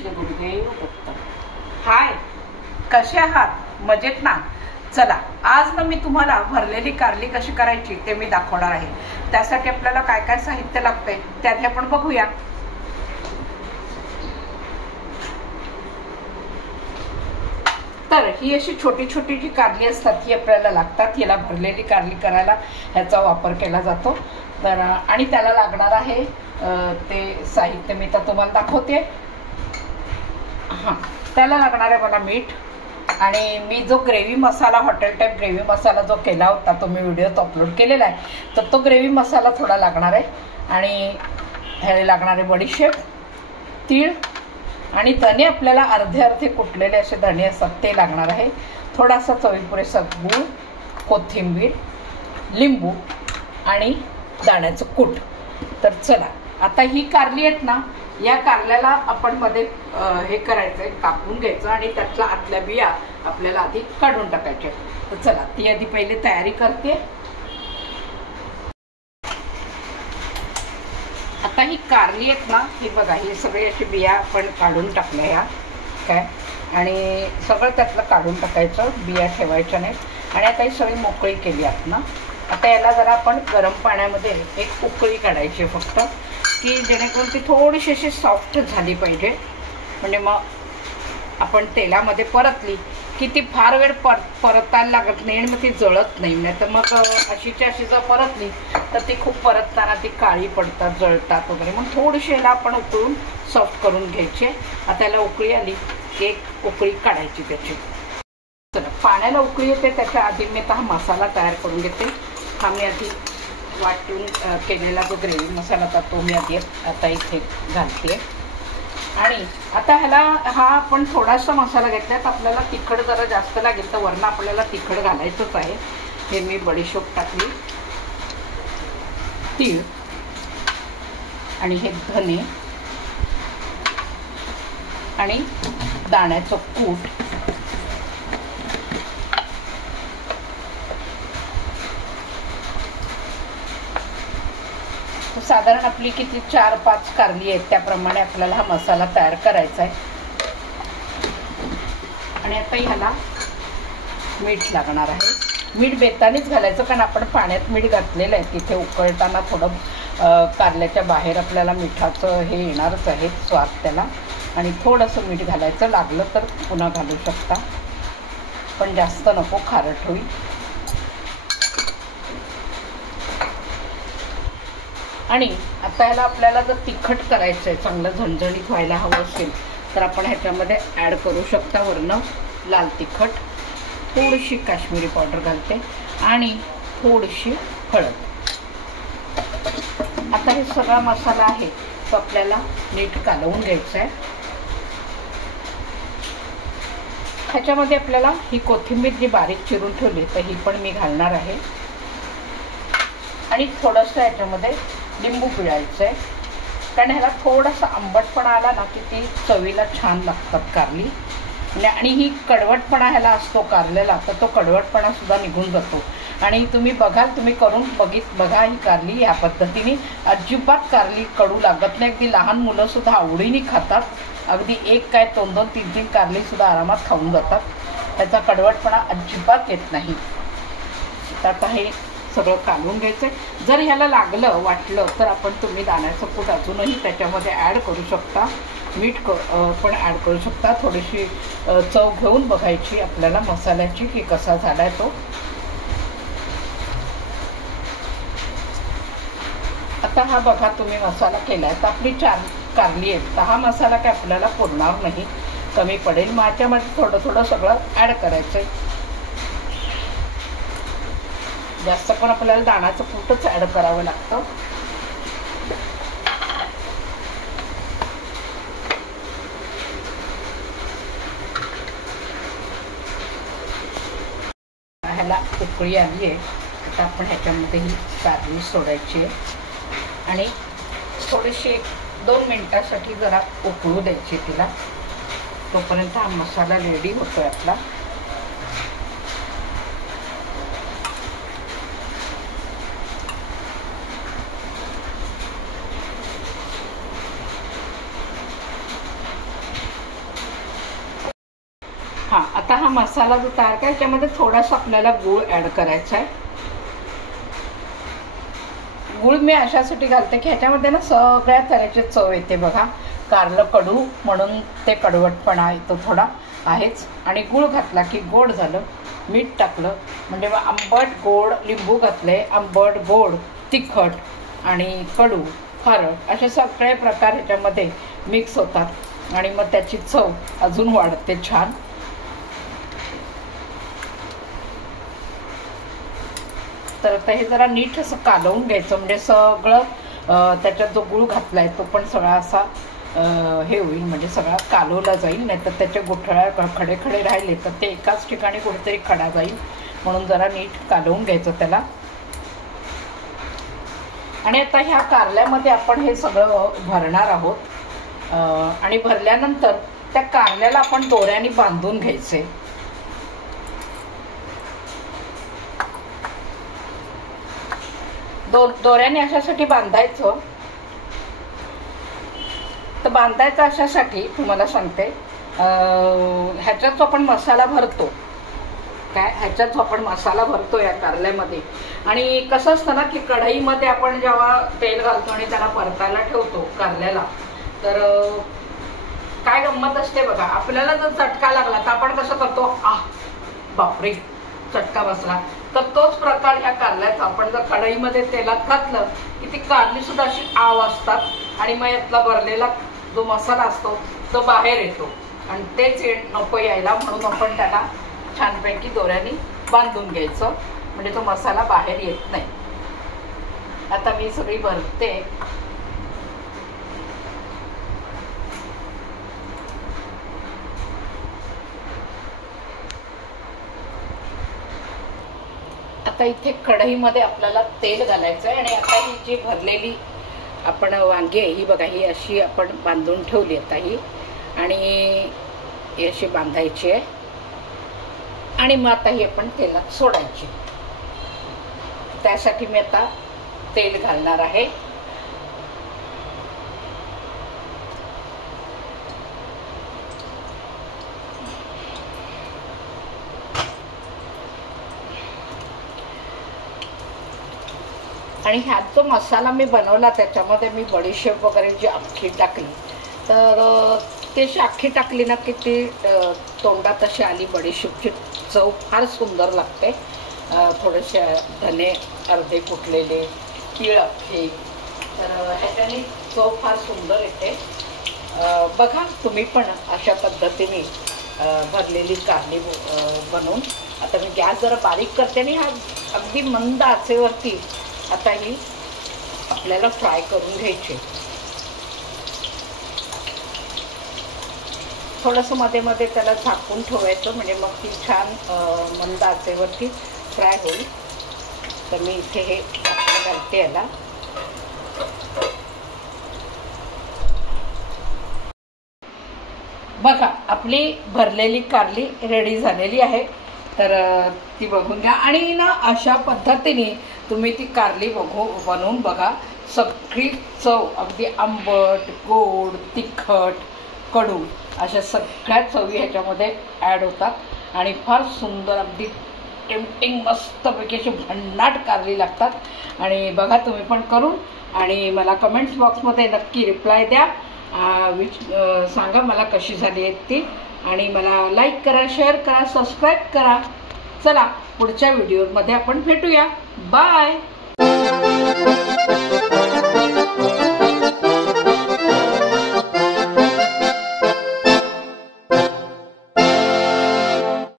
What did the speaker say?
श्री गुरुदेव दत्त। हाय, कसे आहात? मजेत ना? चला, आज ना मी तुम्हाला भरलेली कारली कशी करायची ते मी दाखवणार आहे। त्यासाठी आपल्याला काय काय साहित्य लागते ते आधी आपण बघूया। तर ही अशी छोटी छोटी जी कारली असतात ही आपल्याला लागतात। हिला भरलेली कारली करायला ह्याचा वापर केला जातो। तर आणि त्याला लागणार आहे ते साहित्य मी तर तुम्हाला दाखवते। हां, त्याला लागणार आहे मला मीठ, आणि मी जो ग्रेव्ही मसाला हॉटेल टाईप ग्रेव्ही मसाला जो केला होता तो मी व्हिडिओत अपलोड केलेला आहे। तर तो ग्रेव्ही मसाला थोडा लागणार आहे, आणि ह्याला लागणारे बडीशेप, तीळ आणि धने आपल्याला अर्धे अर्धे कुटलेले असे धने असतात ते लागणार आहे। थोडासा चवीपुरेसा गूळ, कोथिंबीर, लिंबू आणि दाण्याचं कूट। तर चला, आता ही कारली आहेत ना, या कारल्याला आपण मध्ये हे करायचं आहे, कापून घ्यायचं आणि त्यातल्या आतल्या बिया आपल्याला आधी काढून टाकायच्या। तर चला, ती आधी पहिले तयारी करते। आता ही कारली आहेत ना, ही बघा, ही सगळी अशी बिया आपण काढून टाकल्या ह्या काय, आणि सगळं त्यातलं काढून टाकायचं, बिया ठेवायच्या नाहीत। आणि आता ही सगळी मोकळी केली आहेत ना, आता याला जरा आपण गरम पाण्यामध्ये एक उकळी काढायची फक्त, की जेणेकरून ती थोडीशी अशी सॉफ्ट झाली पाहिजे। म्हणजे मग आपण तेलामध्ये परतली की ती फार वेळ परतायला लागत नाही आणि मग ती जळत नाही। नाही तर मग अशीच्या अशी जर परतली तर ती खूप परतताना ती काळी पडतात, जळतात वगैरे। मग थोडीशी याला आपण उकळून सॉफ्ट करून घ्यायचे। आता याला उकळी आली की एक उकळी काढायची त्याची। चला, पाण्याला उकळी येते त्याच्या आधी मी आता हा मसाला तयार करून घेते। हा मी आधी वाटून केलेला जो ग्रेव्ही मसाला होता तो मी आधी आता इथे घालते। आणि आता ह्याला हा आपण थोडासा मसाला घेतला तर आपल्याला तिखट जरा जास्त लागेल, तर वरनं आपल्याला तिखट घालायचंच आहे। हे मी बडीशेप टाकली, तीळ आणि हे धने आणि दाण्याचं कूट, साधारण आपली किती 4-5 कारली आहेत त्याप्रमाणे आपल्याला हा मसाला तयार करायचा आहे। आणि आता ह्याला मीठ लागणार आहे। मीठ बेतानीच घालायचं, कारण आपण पाण्यात मीठ घातलेलं आहे। तिथे उकळताना थोडं कारल्याच्या बाहेर आपल्याला मिठाचं हे येणारच आहे स्वाद त्याला, आणि थोडंसं मीठ घालायचं, लागलं तर पुन्हा घालू शकता, पण जास्त नको, खारट होईल। आणि आता ह्याला आपल्याला जर तिखट करायचं आहे, चांगलं झणझणीत व्हायला हवं असेल तर आपण ह्याच्यामध्ये ॲड करू शकता वरनं लाल तिखट, थोडीशी काश्मीरी पावडर घालते आणि थोडीशी हळद। आता हे सगळा मसाला आहे तो आपल्याला नीट कालवून घ्यायचा आहे। ह्याच्यामध्ये आपल्याला ही कोथिंबीर जी बारीक चिरून ठेवली तर ही पण मी घालणार आहे, आणि थोडंसं ह्याच्यामध्ये लिंबू पिळायचं आहे, कारण ह्याला थोडासा आंबटपणा आला ना की ती चवीला छान लागतात कारली। आणि ही कडवटपणा ह्याला असतो कारल्याला, तर तो कडवटपणा सुद्धा निघून जातो। आणि तुम्ही बघाल, तुम्ही करून बघा ही कारली ह्या पद्धतीने, अजिबात कारली कडू लागत नाही। अगदी लहान मुलं सुद्धा आवडीने खातात, अगदी एक काय 2-2, 3-3 कारली सुद्धा आरामात खाऊन जातात। त्याचा कडवटपणा अजिबात येत नाही। तर आता हे सगळं कालवून घ्यायचं आहे। जर ह्याला लागलं वाटलं तर आपण तुम्ही दाण्याचं कूट अजूनही त्याच्यामध्ये ॲड करू शकता, मीठ पण ॲड करू शकता। थोडीशी चव घेऊन बघायची आपल्याला मसाल्याची की कसा झाला आहे तो। आता हा बघा, तुम्ही मसाला केला आहे तर आपली 4 कारली आहेत, तर हा मसाला काय आपल्याला पुरणार नाही, कमी पडेल। मग ह्याच्यामध्ये थोडं थोडं सगळं ॲड करायचं आहे। जास्त पण आपल्याला दाण्याचं कूटच ॲड करावं लागतं। ह्याला उकळी आली आहे, आता आपण ह्याच्यामध्ये ही कारली सोडायची आहे आणि थोडीशी 2 मिनिटासाठी जरा उकळू द्यायची तिला। तोपर्यंत हा मसाला रेडी होतोय आपला। आता हा मसाला जो तयार करायचा त्याच्यामध्ये थोडासा आपल्याला गूळ ॲड करायचा आहे. गूळ मी अशासाठी घालते की ह्याच्यामध्ये ना सगळ्या तऱ्हेची चव येते बघा. कारलं कडू म्हणून ते कडवटपणा येतो थोडा आहेच. आणि गूळ घातला की गोड झालं. मीठ टाकलं म्हणजे आंबट गोड, लिंबू घातले, आंबट गोड तिखट आणि कडू खारट असे सगळे प्रकार ह्याच्यामध्ये मिक्स होतात आणि मग त्याची चव अजून वाढते छान. तर आता हे जरा नीट असं कालवून घ्यायचं म्हणजे सगळं त्याच्यात जो गूळ घातलाय तो पण सगळा असा हे होईल म्हणजे सगळा कालवला जाईल. नाही तर त्याचे गुठळ्या खडे खडे राहिले तर ते एकाच ठिकाणी कुठेतरी खडा जाईल. म्हणून जरा नीट कालवून घ्यायचं त्याला. आणि आता ह्या कारल्यामध्ये आपण हे सगळं भरणार आहोत आणि भरल्यानंतर त्या कारल्याला आपण दोऱ्याने बांधून घ्यायचे. दोऱ्याने अशासाठी बांधायचं. तर बांधायचं अशासाठी तुम्हाला सांगते ह्याच्यात जो आपण मसाला भरतो ह्याच्यात जो आपण मसाला भरतो या कारल्यामध्ये. आणि कसं असतं ना की कढईमध्ये आपण जेव्हा तेल घालतो आणि त्याला परतायला ठेवतो कारल्याला तर काय गंमत असते बघा. आपल्याला जर चटका लागला तर आपण कसं करतो बापरे चटका बसला. तर तोच प्रकार ह्या कारल्याचा आपण जर कढईमध्ये तेलात घातलं की ती कारली सुद्धा अशी आव असतात आणि मग यातला भरलेला जो मसाला असतो तो बाहेर येतो आणि तेच नको यायला म्हणून आपण त्याला छानपैकी दोऱ्याने बांधून घ्यायचं म्हणजे तो मसाला बाहेर येत नाही. आता मी सगळी भरते. आता इथे कढईमध्ये आपल्याला तेल घालायचं आहे आणि आता ही जी भरलेली आपण वांगी आहे ही बघा ही अशी आपण बांधून ठेवली आता ही आणि ही अशी बांधायची आहे आणि मग आता ही आपण तेलात सोडायची. त्यासाठी मी आता तेल घालणार आहे. आणि ह्यात जो मसाला मी बनवला त्याच्यामध्ये मी बडीशेप वगैरे जी अख्खी टाकली तर ती अख्खी टाकली ना की ती तोंडात अशी आली. बडीशेपची चव फार सुंदर लागते. थोडेसे धने अर्धे कुटलेले, तीळ अख्खे, तर ह्याच्याने चव फार सुंदर येते. बघा तुम्ही पण अशा पद्धतीने भरलेली कारली बनवून. आता मी गॅस जरा बारीक करते आणि हा अगदी मंद आचेवरती आता ही आपल्याला फ्राय करून घ्यायची. थोडंसं मध्ये मध्ये त्याला झाकून ठेवायचं म्हणजे मग ती छान मंद आचेवरती फ्राय होईल. तर मी इथे हे घालते याला. बघा आपली भरलेली कारली रेडी झालेली आहे. तर ती बघून घ्या आणि ना अशा पद्धतीने तुम्ही ती कारली बनवून बघा. सगळी चव अगदी आंबट गोड तिखट कडू अशा सगळ्या चवी ह्याच्यामध्ये ॲड होतात आणि फार सुंदर अगदी टेम्पटिंग मस्तपैकी अशी भन्नाट कारली लागतात. आणि बघा तुम्ही पण करून आणि मला कमेंट्स बॉक्समध्ये नक्की रिप्लाय द्या. सांगा मला कशी झाली आहेत ती आणि मला लाईक करा, शेअर करा, सबस्क्राईब करा. चला पुढच्या व्हिडिओमध्ये आपण भेटूया. बाय.